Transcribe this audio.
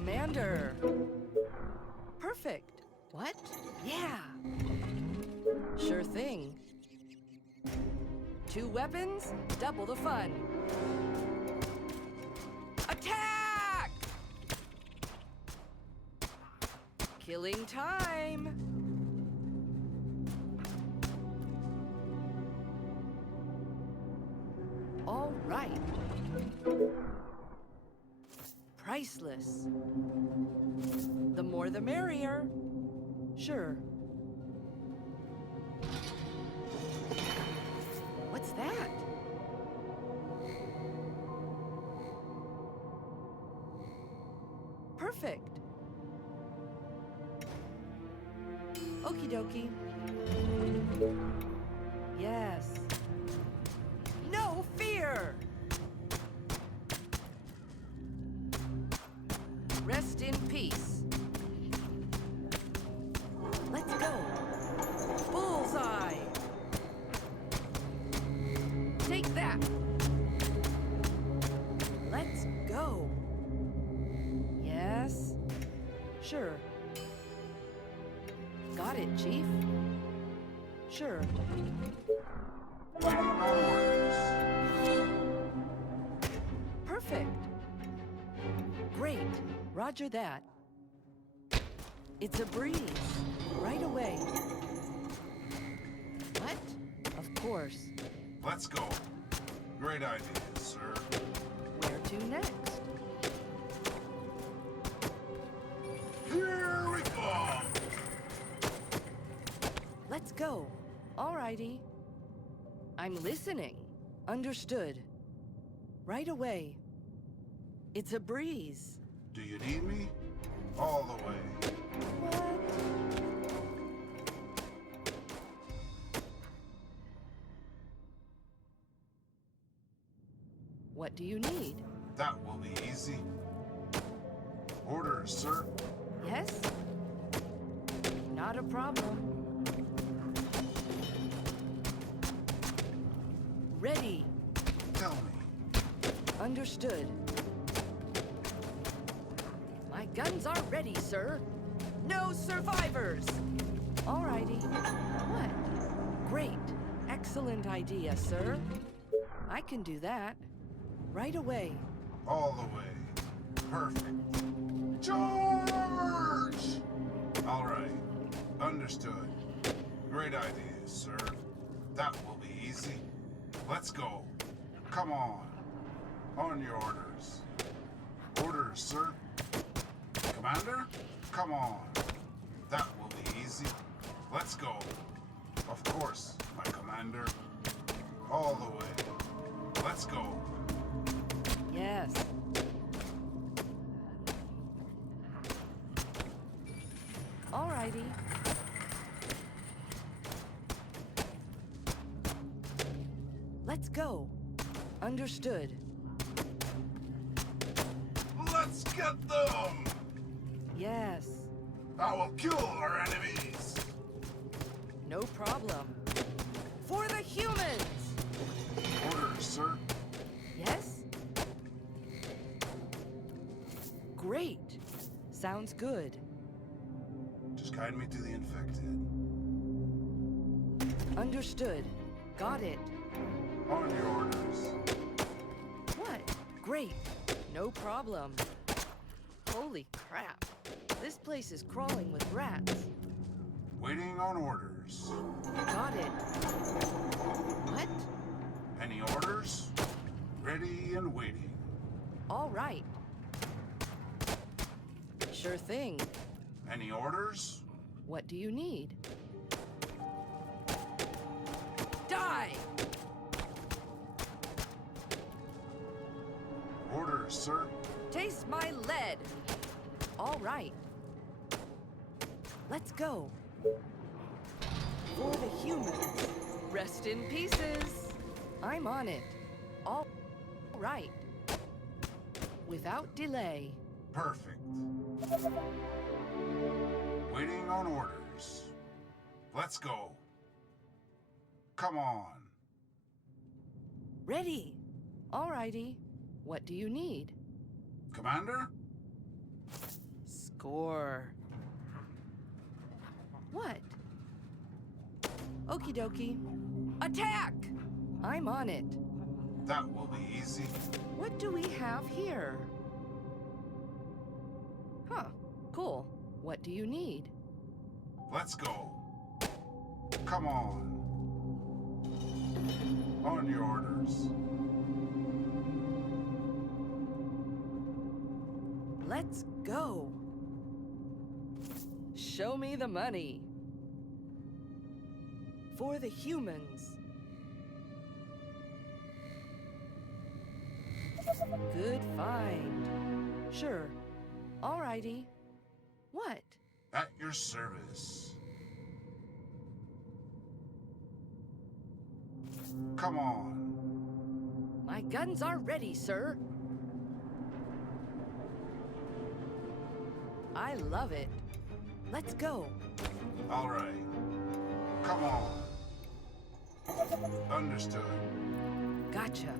Commander! Perfect! What? Yeah! Sure thing. 2 weapons, double the fun. Attack! Killing time! All right. Priceless. The more the merrier. Sure. What's that? Perfect. Okie dokie. Yes. No fear! Rest in peace. Let's go. Bullseye! Take that! Let's go. Yes? Sure. Got it, Chief. Sure. Perfect. Great. Roger that. It's a breeze. Right away. What? Of course. Let's go. Great idea, sir. Where to next? Here we go! Let's go. Alrighty. I'm listening. Understood. Right away. It's a breeze. Do you need me? All the way. What? What do you need? That will be easy. Orders, sir. Yes? Not a problem. Ready. Tell me. Understood. My guns are ready, sir. No survivors! Alrighty. What? Great. Excellent idea, sir. I can do that. Right away. All the way. Perfect. Charge! All right. Understood. Great idea, sir. That will be easy. Let's go. Come on. On your orders. Orders, sir. Commander? Come on. That will be easy. Let's go. Of course, my commander. All the way. Let's go. Yes. Alrighty. Let's go. Understood. Let's get them! Yes. I will kill our enemies! No problem. For the humans! Orders, sir. Yes? Great. Sounds good. Just guide me to the infected. Understood. Got it. On your orders. What? Great. No problem. Holy crap. This place is crawling with rats. Waiting on orders. Got it. What? Any orders? Ready and waiting. All right. Sure thing. Any orders? What do you need? Die! Orders, sir. Taste my lead! All right. Let's go. For the humans. Rest in pieces. I'm on it. All right. Without delay. Perfect. Waiting on orders. Let's go. Come on. Ready. Alrighty. What do you need? Commander? Okie dokie. Attack! I'm on it. That will be easy. What do we have here? Huh, cool. What do you need? Let's go. Come on. On your orders. Let's go. Show me the money. For the humans. Good find. Sure. Alrighty. What? At your service. Come on. My guns are ready, sir. I love it. Let's go. All right. Come on. Understood. Gotcha.